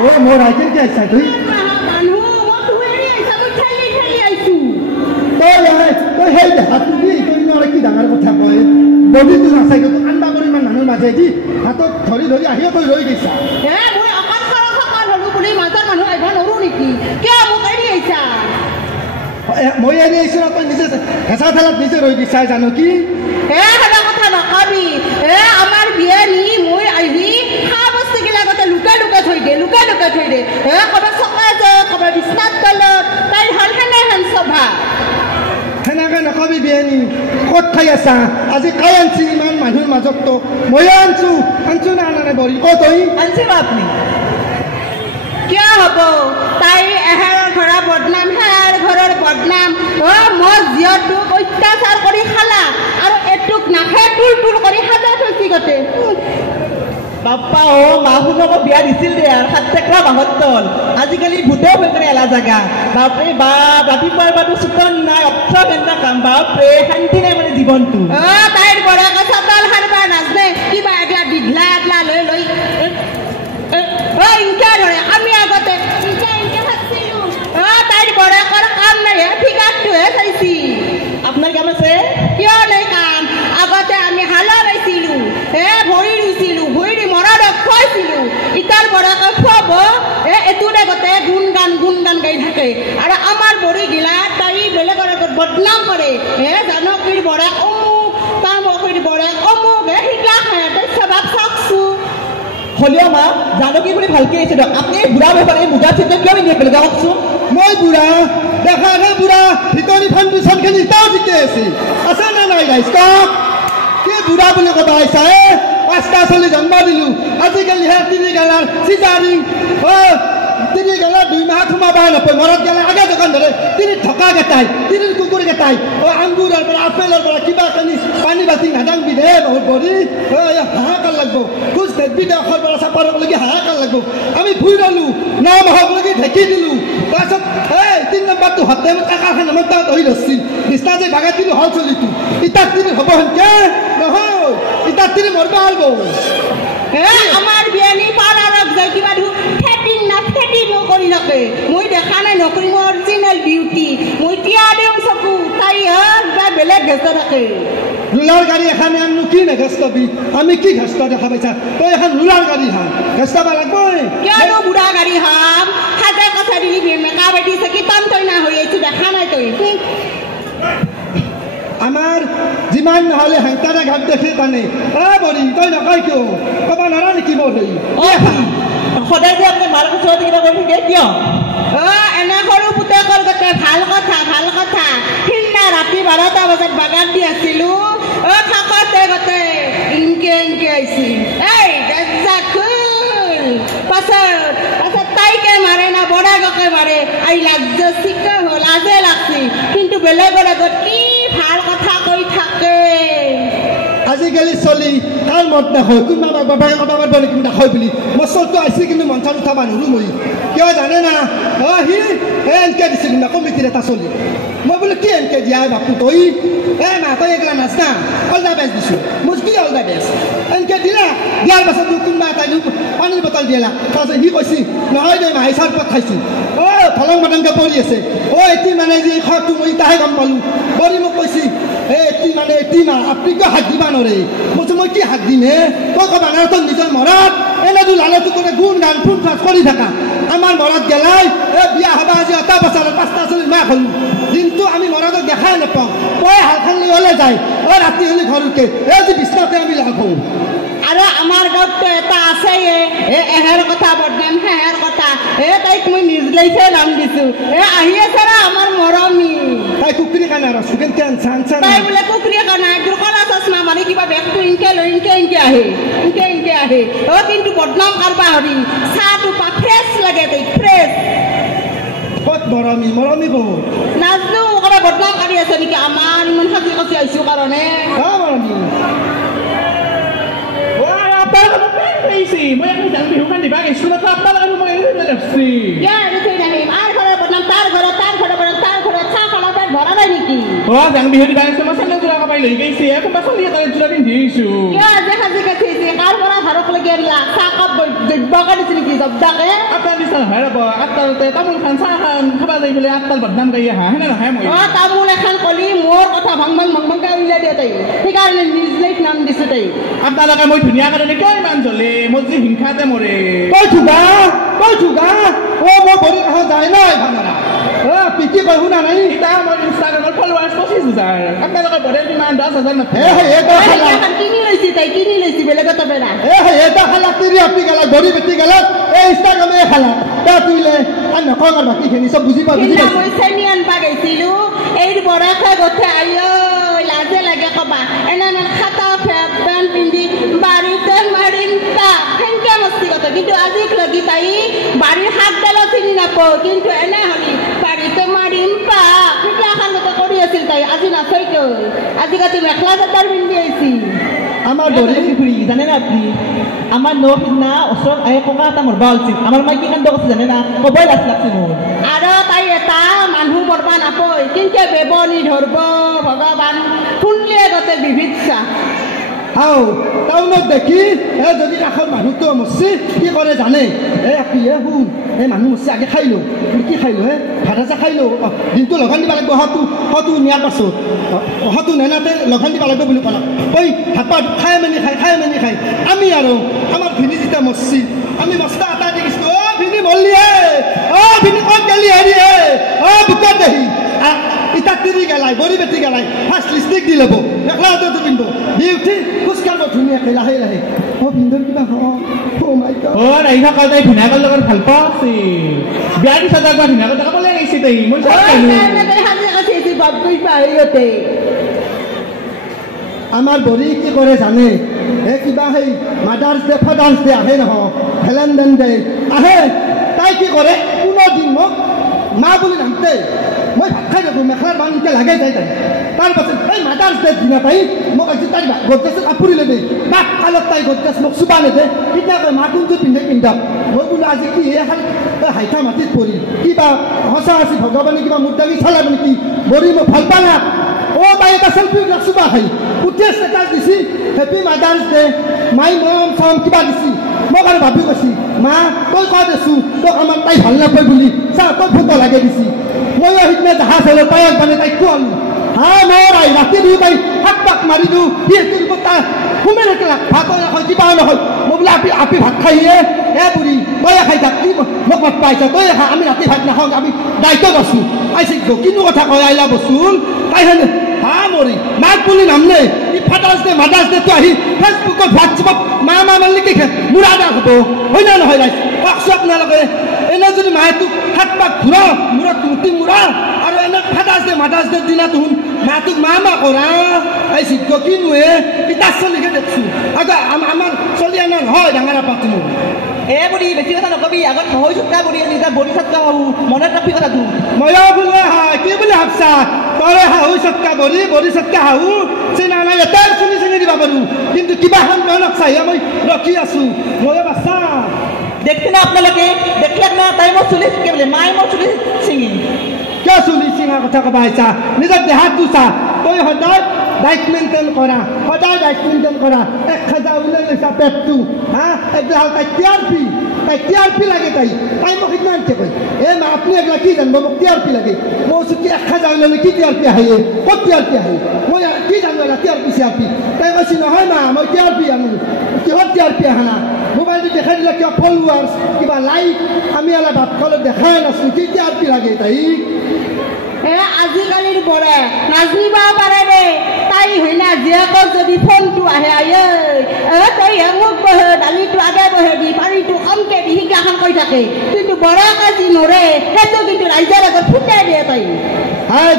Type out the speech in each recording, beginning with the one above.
ও মোৰ আইকেন কি আইছা তুই তই সেই দেখাত তুলি তই আৰু কি ডাঙৰ কথা কয় বডিটো নাচাই তো আন্দা কৰি ইমান মানুহৰ মাজেদি হাতত ধৰি ধৰি আহিও তই ৰৈ গৈছা মই অকণ সকাল হলো বুলি মাজৰ মানুহ আহিব নৰো নেকি কিয় মোক এৰি আহিছা মই এৰি আহিছো তই নিজে হেঁচা ঠেলাত নিজে ৰৈ গৈছা জানো কি সেনে কথা নকবি আমাৰ বিয়ে নি মই আহি খা বস্তুগিলা আগতে লুকাই লুকাই থৈ দে ক'ৰবাত চকাই যায় ক'ৰবাত বিচনাত তলত তাইৰ হ'ল সেনেহেন স্বভাৱ সেনেকে নকবি বিয়েনি ক'ত খাই আছা আজি খাই আনছি ইমান মানুহৰ মাজত তো ময়ো আনছো না আনা বৰি ক'ত তই আনছি আপুনি কিয় হ'ব তাই এহেৰৰ ঘৰৰ বদনাম হেৰ ঘৰৰ বদনাম মই জীয়টোক অত্যাচাৰ কৰি খালা আৰু এটোক নাখে টুল কৰি সাজা থৈছি গতে বাপ্পা মাহুনক বিয়া দিছিল দে আৰু 7 টেকৰা বাহত তল আজিকালি ভূতেও ভেকৰে এলা জাগা বাপৰে বাপ ৰাতিপুৱাৰ বাটো চুতন নাই 18 ঘণ্টা কাম বাপৰে শান্তি নাই মানে জীৱনটো তাইৰ বৰা কথা তাল হাৰবা নাজনে কিবা এটা বিধলা এটলা লৈ ইনকা ধৰে আমি আগতে ইনকা ভাবছিলো তাইৰ বৰা কৰ কাম নাই ঠিকাটোহে চাইছি আপোনাৰ কাম আছে কিয় নাই কাম আগতে আমি হালা পাইছিলো ভৰি ৰুইছিলো ভৰি মৰাদক খুৱাইছিলো ইটাৰ বৰাকে খুৱাব এটোৰে আগতে গুণ গান গাই থাকে আৰু আমাৰ বৰি গিলা তাই বেলেগৰ আগত বদনাম কৰে জানকীৰ বৰা অমুক তামকীৰ বৰা অমুক শিকা খায় তাই স্বভাৱ চাকছো হলেও মা জানকী বুলি ভালকে আহিছে দিয়ক আপুনি বুঢ়া বেপাৰী মুগা চিন্তা কিয় পিন্ধি পেলাই কওকচোন মই বুঢ়া দেখা বুঢ়া ভিতৰি ফাউণ্ডেশ্যনখিনি এতিয়াও ঠিকে আছে নে নাই ৰাইজ কওক কি বুঢ়া বুলি ক'ব আহিছা 5টা ছোৱালী জন্ম দিলোঁ আজিকালিহে 3 গেলাৰ চিজাৰিং 3 গেলাৰ 2 মাহত সোমাবা নাপায় মৰত গেলে আগে দোকান ধৰে 3 ঠকা গেটাই 3 কুকুৰ গেটাই আঙুৰৰ পৰা আপেলৰ পৰা কিবা কানি পানী বাতি নাদাংবি দে বহুত বৰি হাহাকাৰ লাগব খোজ ধেদবি দে অখৰ পৰা চাপাৰকলৈকে হাহাকাৰ লাগব আমি ভুই ৰলোঁ 9 মাহকলৈকে ঢেকি দিলোঁ তাৰপিছত 3 নম্বৰটো হতে কাকাখান নামত তাত ধৰি ধৰছিল বিছনা যে ভাগাই দিলোঁ হল চলিটো ইটাত 3 হ'ব সেনকে নহয় ইটাত 3 মৰবা আলব আমাৰ বিয়ানী পাৰ্লাৰত যাই কিবা ফেটিং কৰি নকৰে মই দেখা নাই নকৰি মই অৰিজিনেল বিউটি মই তিয়া দিওঁ চকু তাই বা বেলেগ গেষ্ট থাকে ৰুলাৰ গাড়ী এখানে আনো কি নে গেষ্টবি আমি কি গেষ্ট দেখা পাইছা তই এখন ৰুলাৰ গাড়ী হা গেষ্টবা লাগবই কিয়নো বুঢ়া গাড়ী হাম হাজার কথা দিলি মেকা বেটি কি টান তই না হৈ আছো দেখা নাই তই আমাৰ যিমান নহ'লে হেংতাৰে ঘাট দেখি কানে বৰি তই নকয় কিয় ক'ব নোৱাৰা নেকি মোৰ সদায় যে আপুনি মাৰ ওচৰত কিবা কৰি থাকে কিয় এনে সৰু পুতেকৰ গতে ভাল কথা সিদিনা ৰাতি 12টা বজাত বাগান দি আছিলোঁ থাকতে গতে ইনকে আহিছিল পাছত তাইকে মাৰে না বৰাগকে মাৰে আই লাজ্জা চিকা হ'ল আজে লাগছি কিন্তু বেলেগৰ আগত কি ভাল কথা কৈ থাকে আজিকালি চলি কাৰ মত নাখায় কোনোবা বাবাই ক'ব পাৰিব নেকি নাখায় বুলি মই চলটো আহিছে কিন্তু মঞ্চত উঠাবা নোৱাৰোঁ মই কিয় জানে না সি এনকে দিছিল না কমিটিৰ এটা চলি মই বোলো কি এনকে দিয়া বাপু তই না তই এইগিলা নাচনা অলদা বেচ দিছোঁ মোৰ কি অলদা বেচ এনকে দিলা দিয়াৰ পাছত কোনোবা এটাই পানীৰ বটল দিলা তাৰপিছত সি কৈছে নহয় দে মাহি চাৰ্পত খাইছোঁ ফলং মাদংকে পৰি আছে এটি মানে যে খৰটো মই তাহে গম পালোঁ পৰি মোক কৈছে এটি মা আপুনি কিয় হাত দিবা নৰে কৈছোঁ মই কি হাত দিম তই ক'বা নাই তই নিজৰ মৰাত এনেটো লালটো কৰি গুণ গান ফুন ফাঁচ কৰি থাকা আমাৰ মৰাত গেলাই বিয়া হ'বা আজি 8 বছৰত 5টা ছোৱালী মাক হ'লোঁ দিনটো আমি মৰাতক দেখাই নাপাওঁ তই হালখান লৈ হ'লে যায় ৰাতি হ'লে ঘৰতে যি বিচনাতে আমি লগ হওঁ আৰু আমাৰ গাঁৱততো এটা আছে এহেৰ কথা বদনাম হেহেৰ কথা তাইক মই নিজলৈছে নাম দিছোঁ আহি আছে না আমাৰ মৰমী তাই কুকুৰী কানা ৰচো কিন্তু তাই বোলে কুকুৰী কানা একদম কলা চচমা মাৰি কিবা বেগটো ইনকে লৈ ইনকে আহে কিন্তু বদনাম কাৰবা হৰি চাহটো ফ্ৰেছ লাগে তাইক ফ্ৰেছ ক'ত মৰমী বহুত নাজনো ক'ৰবাত বদনাম কৰি আছে নেকি আমাৰ ইমান সাজি কাচি আহিছোঁ কাৰণে মৰমী মই এখন যাম বিহুখন দিবা স্কুলত আপোনালোকে মই দেখছি আৰ ঘৰৰ বদনাম তাৰ ঘৰত চাহ খালা তাত ভৰা নাই নেকি যাম বিহু দিবা মই চালে যোৰা কাপাই লৈ গৈছে কোনোবা চলি এটা যোৰা পিন্ধি আহিছোঁ কিয় আজি সাজি কাচিছে কাৰ পৰা ঘৰক লাগি আহিলা চাহ কাপ জব্বা কৰিছে নেকি জব্দাকে আছে নহয় ৰ'ব আঠটাতে তামোল খান চাহ খান খাবা যাই পেলাই আঠটাৰ বদনাম গাই আহা হেনে নহয় মই তামোল এখন কলি মোৰ কথা ভাংভাংকে উলিয়াই দিয়ে তাই সেইকাৰণে নিজ নাম দিছো তাই আপোনালোকে মই ধুনীয়া কাৰণে কিয় ইমান জ্বলে মোৰ যি হিংসাতে মৰে কৈ থুগা মই ভৰি কাষত যায় নাই ভাঙৰা পিটি কৈ শুনা নাই এতিয়া মোৰ ইনষ্টাগ্ৰামৰ ফলোৱাৰ্ছ 25,000 আপোনালোকৰ বৰে কিমান 10,000 নাথাকে কিনি লৈছি বেলেগত বেৰা এটা খালা তিৰি আপি গেলা ভৰি বেটি গেলা এই ইনষ্টাগ্ৰামে খালা তা তুইলে আৰ নকং আৰ বাকিখিনি সব বুঝি পা মই চেনি আনবা গৈছিলো এই বৰা খাই গঠে আইও লাজে লাগে কবা এনে খাতা পেন পিন্ধি বাড়িতে মারিম তা হেনকে মস্তি কথা কিন্তু আজি লাগি তাই বাড়ির হাত ডালা চিনি নাপাও কিন্তু এনে হলি বাড়িতে মারিম পা কিটা খানতে কৰি আছিল তাই আজি নাচাই তো আজি কাটি মেখলা চাদৰ পিন্ধি আইছি আমার দরে ফুরি জানেন আপনি আমার নহিনা ওসব আয় কোকা তা মরবা উচিত আমার মাই কি কান্দ করছে জানেন না কবই লাগ লাগছে মোর আর তাই এটা মানুহ মরবা নাপয় কিন্তু বেবনি ধরব ভগবান শুনলে গতে বিবিধা হাও টাউনত দেখি যদি কাষৰ মানুহটো মৰছি কি কৰে জানে আপি শুন এই মানুহ মৰছি আগে খাই লো কি খাই লো ভাত আছা খাই লো দিনটো লগান দিব লাগিব হয়তো নিয়াৰ পাছত হয়তো নেনাতে লগান দিব লাগিব বুলি ক'লাক ঐ ভাত খাই মেলি খাই আমি আৰু আমাৰ ভিনি যেতিয়া মৰছি আমি মস্তা এটা দেখিছোঁ ভিনি মৰলি ভিনি ক'ত গেলি হেৰি বুকাত দেহি ইটা তিৰি গেলাই বৰি বেটি গেলাই ফাৰ্ষ্ট লিপষ্টিক দি ল'ব মেখেলা চাদৰটো পিন্ধব দি উঠি খোজকাঢ়িব ধুনীয়াকৈ লাহে লাহে ভিন্দৰ কিবা মাই গড ৰাইভা কল তাই ভিনাকৰ লগত ভাল পাওঁ আছিল বিয়াৰ পিছত একবাৰ ভিনাকৰ টকা পালে গৈছে তাই মই আমাৰ বৰি কি কৰে জানে কিবা সেই মাদাৰ্ছ ডে ফাদাৰ্ছ ডে আহে নহয় ভেলেণ্টাইন ডে আহে তাই কি কৰে 15 দিন মোক মা বুলি নামতে মই ভাত খাই থাকোঁ মেখেলাৰ বান এতিয়া লাগে যায় তাই তাৰপাছত এই মাদাৰ্ছ ডে দিনা তাই মোক আজি তাই গড্ৰেছত কাপোৰ লৈ দেই বাক কালত তাই গড্ৰেছ মোক চুবা নেদে তেতিয়া কয় মা কোনটো পিন্ধক মই বোলো আজি কি হাইঠা মাটিত পৰি কিবা সঁচা আছে ভগৱানে কিবা মোৰ দাগি চালাব নেকি মৰি মোক ভাল পালা তাই এটা চেল্ফি চুবা খাই উঠি ষ্টেটাছ দিছি হেপী মাদাৰ্ছ ডে মাই মম চম কিবা দিছি মোক আৰু ভাবি কৈছি মা তই কৈ দেছো তোক আমাৰ তাই ভাল নাপায় বুলি চা তই ফটো লাগে দিছি মই সিদিনা জাহাজ হ'লে তাই মানে তাইক কোৱালো মই ৰাতি দিওঁ তাই হাত পাক মাৰি দিওঁ তাৰ সোমাই থাকিলা ভাত নহয় কিবা নহয় মই বোলে আপি ভাত খাইহে বুঢ়ী তই খাই থাক কি মোক ভাত পাইছা তই খা আমি ৰাতি ভাত নাখাওঁ আমি দায়িত্বত আছোঁ আইছি কিনো কথা কয় আইলা বচোন তাই হেনে মৰি মাক বুলি নামনে ই ফাদাৰ্ছ ডে মাদাৰ্ছ ডেটো আহি ফেচবুকত হোৱাটছএপত মা মাৰিলে কি মোৰ আদা হ'ব হয় না নহয় ৰাইজ কওকচোন আপোনালোকে এনে যদি মায়ে তোক হাত পাক ঘূৰা মূৰত মুটি মূৰা আৰু এনে ফাদাৰ্ছ ডে মাদাৰ্ছ ডে দিনা তোন মাটোক মা কৰা আইছি কিনোৱে ইতাৰ চলিকে দেখছোঁ আগৰ আমাৰ চলি আনা নহয় ডাঙৰ আপাটো মোৰ বুঢ়ী বেছি কথা নকবি আগত নহয় চুক্কা বুঢ়ী আনি এতিয়া বৰি চক্কা হাহু মনত ৰাখি কথাটো ময়ো বোলে কি বুলি ভাবছা তই হাহু চক্কা বৰি চক্কা হাহু চিনা নাই এটাই চুলি চিঙি দিব পাৰোঁ কিন্তু কিবা এখন মনত চাই মই ৰখি আছোঁ ময়ো বাচ্চা দেখছি না আপোনালোকে দেখলাক না তাই মোৰ চুলি চিঙি বোলে মায়ে মোৰ চুলি চিঙি কিয় চুলি চিঙাৰ কথা ক'বা আহিছা নিজৰ দেহাটো চা তই সদায় ডাইট মেইনটেইন কৰা এক খাজা ওলাই লৈছা পেটটো এইবিলাক তাই টিআৰপি লাগে তাই মোক সিদিনা আনিছে কয় মা আপুনি এইবিলাক কি জানিব মোক টিআৰপি লাগে মই কৈছোঁ কি এক খাজা ওলালে কি টিআৰপি আহে ক'ত টিআৰপি আহে মই কি জানো এটা টিআৰপি তাই কৈছে নহয় মা মই টিআৰপি আনো কিহত টিআৰপি আহা না মোবাইলটো দেখাই দিলে কিবা ফলোৱাৰ্ছ কিবা লাইক আমি অলপ ভাত খালে দেখাই নাছিলোঁ কি টিআৰপি লাগে তাইক আজিকালিৰ বৰে নাজিব পাৰে দে তাই হয় না জীয়েকৰ যদি ফোনটো আহে তই মোক বহে দালিটো আগে বহে দি পানীটো কমকে দি সিগিলাখন কৈ থাকে কিন্তু বৰাকে যি নৰে সেইটো কিন্তু ৰাইজৰ আগত ফুটাই দিয়ে তাই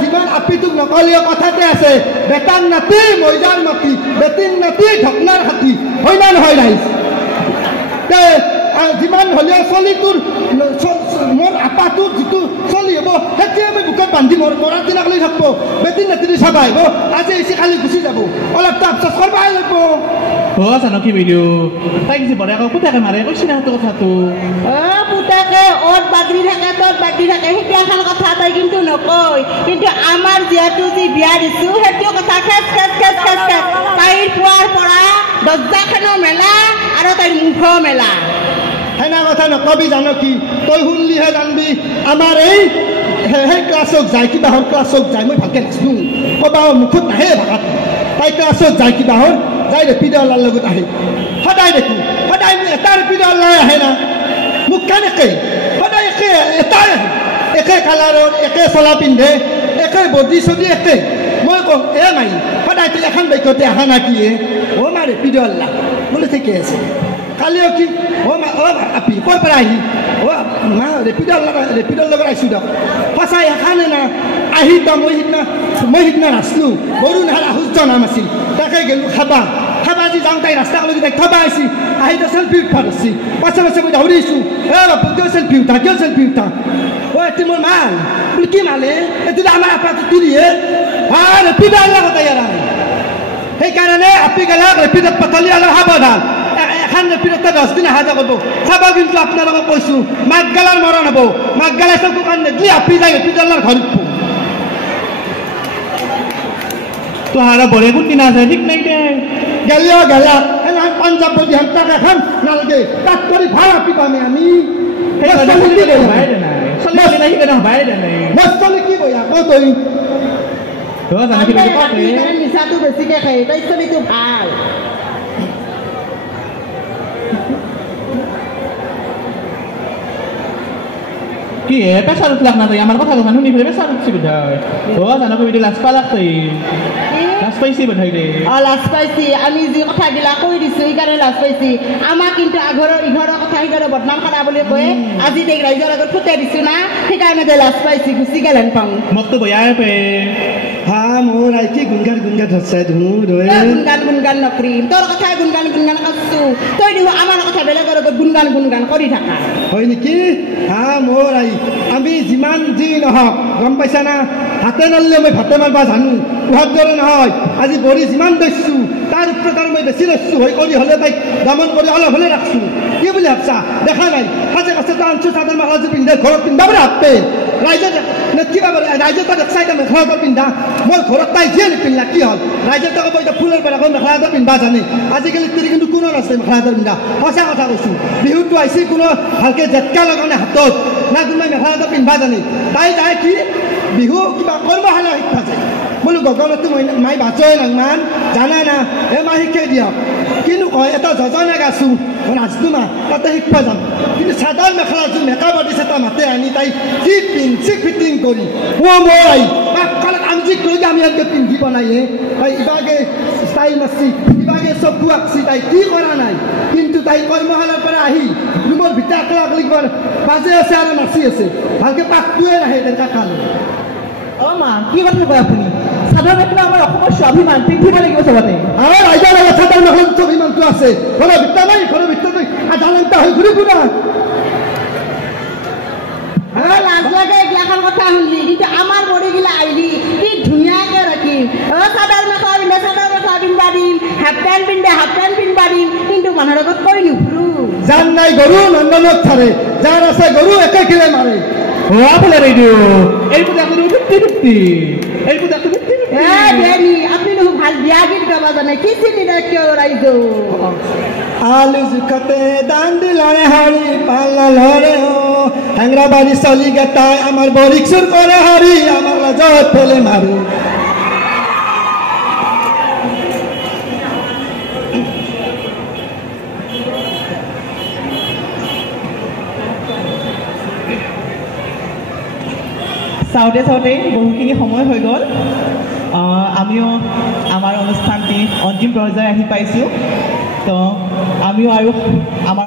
যিমান আপিটোক নকলেও কথাতে আছে বেটাৰ নাতি মৈদাৰ মাটি বেটিৰ নাতি ঢকনাৰ হাতী হয় না নহয় ৰাইজ যিমান হ'লেও চলিটোৰ মোৰ আপাটোৰ যিটো চলি হ'ব সেইটোৱে আমি বুকত বান্ধি মৰাৰ দিনাক লৈ থাকিব বেটিৰ নাতিটো চাব আহিব আজি আহিছে কালি গুচি যাব অলপতো আফচোচ কৰিবই লাগিব জানকী বাইদেউ তাই কিছু বৰে আকৌ পুতেকে মাৰে কৈছে না সেইটো কথাটো পুতেকে অত বাগৰি থাকে তত বাগৰি থাকে সেইখন কথা তাই কিন্তু নকয় কিন্তু আমাৰ যিহেতু যি বিয়া দিছোঁ সেইটো কথা খেচ তাইৰ পুৱাৰ পৰা দৰ্জাখনো মেলা আৰু তাইৰ মুখো মেলা সেনা কথা নকবি জানো কি তই শুনলিহে জানবি আমাৰ এই সেই ক্লাছত যায় কিবাহৰ ক্লাছত যায় মই ভালকৈ নাজানো ক'বা মুখত নাহে ভাষাটো তাই ক্লাছত যায় কিবাহৰ যাই ৰেপিডৱালাৰ লগত আহে সদায় দেখোঁ সদায় এটা ৰেপিডৱালাই আহে না মুখখন একেই সদায় একে এটাই আহে একে কালাৰৰ একে চলা পিন্ধে একে বডি চডি একে মই কওঁ মাই সদায় তই এখন বাইকতে আহা না কি অ' মা ৰেপিডৱালা বোলে ঠিকে আছে কালিও কি আপি ক'ৰ পৰা আহি মা ৰেপিডৰ লগত আহিছোঁ দিয়ক সঁচাই এখানে না আহি মই সিদিনা নাচলোঁ বৰুণ আহুজ নাম আছিল তাকে গ'লোঁ খাবা আজি যাওঁ তাই ৰাস্তালৈকে তাইক থবা আহিছি আহি তো চেল্ফি উঠা ধৰছি পাছে পাছে মই দৌৰিছোঁ বাপু কিয় চেল্ফি উঠা এটি মোৰ মাল বোলে কি মালে এইটো আমাৰ আপাটো তুলিহে ৰেপিডৰ লগত ইয়াৰ সেইকাৰণে আপি গেলাক ৰেপিডত পাতলি অলপ সাৱধান এখন ৰেপিডত 10 দিন অহা যোৱা কৰিব চাব কিন্তু আপোনালোকক কৈছোঁ মাকগালাৰ মৰণ হ'ব মাকগালাই চব দোকান নেদলি আপি যায় ৰেপিডলাৰ ঘৰত তোহারা বলে কোনদিন আছে ঠিক নাই দে গেলিও গেলা এখন পাঞ্জাব বদি হামটাক এখন নালগে কাট কৰি ভাল আপি পামে আমি মস্তলে কি বয়া কওঁ তই নিচাটো বেছিকে খায় তাই চলিটো ভাল কি পেছার উঠলাক না আমার কথা কথা শুনি ফেলে পেছার উঠছি বোধ হয় জানো কবি লাজ পালাক তই লাজ পাইছি বোধ হয় দে লাজ পাইছি আমি যি কথাগিলা কৈ দিছোঁ সেইকাৰণে লাজ পাইছি আমাক কিন্তু ইঘৰৰ কথা সিঘৰে বদনাম কৰা বুলি কৈ আজি দেখ ৰাইজৰ আগত ফুটাই দিছোঁ না সেইকাৰণে যে লাজ পাইছি গুচি গেলেন পাওঁ মোকতো বয়াই পে মোৰ আইকি গুণগান ধৰছে গুণগান নকৰি তোৰ কথাই গুণগান কৰছোঁ তই দিও আমাৰ কথা বেলেগৰ আগত গুণগান কৰি থাকা হয় নেকি মোৰ আই আমি যিমান যি নহওক গম পাইছা না হাতে নালিলে মই ভাতে মাৰিবা জানো উহাৰ দৰে নহয় আজি বৰি যিমান লৈছোঁ তাৰ ওপৰত আৰু মই বেছি লৈছোঁ হৈ কৰি হ'লে তাইক দমন কৰি অলপ হ'লে ৰাখছোঁ কি বুলি ভাবছা দেখা নাই সাজে কাছে তো আনছোঁ চাদৰ মেখেলাযোৰ পিন্ধে ঘৰত পিন্ধা বুলি ভাবে ৰাইজে কিবা ৰাইজে তাক চাই তাৰ মেখেলাযোৰ পিন্ধা মোৰ ঘৰত তাই যিয়ে নিপিন্ধা কি হ'ল ৰাইজে তাক ক'ব এতিয়া ফুলৰ পৰা মেখেলাযোৰ পিন্ধা জানে আজিকালি তিৰি কিন্তু কোনো নাছে মেখেলাযোৰ পিন্ধা সঁচা কথা কৈছোঁ বিহুটো আহিছে কোনো ভালকৈ জেটকা লগানে হাতত না কোনোবাই মেখেলাযোৰ পিন্ধা জানে তাই যায় কি বিহু কিবা কৰ্মশালা শিক্ষা যায় বোলো গগনতো মাই বাচয় নাংমান জানা না মা শিকাই দিয়ক কিন্তু কয় এটা যজনা গাছোঁ মই নাচনো মা তাতে শিকবা যাম কিন্তু চাদৰ মেখেলাযোৰ মেকআপ আৰ্টিষ্ট এটা মাতে আনি তাই যি পিন্ধি ফিটিং কৰি মই কালত আমি যি কৰি আমি এনেকৈ পিন্ধিব নাই তাই ইবাগে ষ্টাইল মাৰছি ইবাগে চকু আঁকছি তাই কি কৰা নাই কিন্তু তাই কৰ্মশালাৰ পৰা আহি ৰুমৰ ভিতৰত আকলাকলি বাজে আছে আৰু নাচি আছে ভালকৈ পাকটোৱে নাহে তেনেকুৱা খালে মা কি কথা কয় আপুনি চাদৰ মেখেলা আমাৰ অসমৰ স্বাভিমান পিন্ধিব লাগিব চবতে ৰাইজৰ লগত চাদৰ মেখেলাৰ স্বাভিমানটো আছে ঘৰৰ ভিতৰত নাই ঘৰৰ ভিতৰত আধালংটা হৈ ঘূৰি ফুৰা লাজ লাগে এইগিলাখন কথা শুনলি কিন্তু আমাৰ বৰিগিলা আহিলি কি ধুনীয়াকৈ ৰাখিম চাদৰ মেখেলা পিন্ধবা দিম হাফ পেণ্ট পিন্ধবা দিম কিন্তু মানুহৰ আগত কৈ নুফুৰো যাৰ নাই গৰু নন্দনত ছাৰে যাৰ আছে গৰু একে কিলে মাৰে আপনি এই পূজা আপনি ভাল বিয়া গীত গাবা জানে কি চিনি কিয় ৰাইজ আলু জুখতে দান দিলৰে হৰি পালৰে হেংৰা বাৰী চলি গেটাই আমাৰ বৰিক চুৰ কৰে হৰি আমাৰ লাজত ফেলে মাৰি চাওঁতে বহুখিনি সময় হৈ গ'ল আমিও আমাৰ অনুষ্ঠানটি অন্তিম পৰ্যায় আহি পাইছোঁ তো আমিও আৰু আমাৰ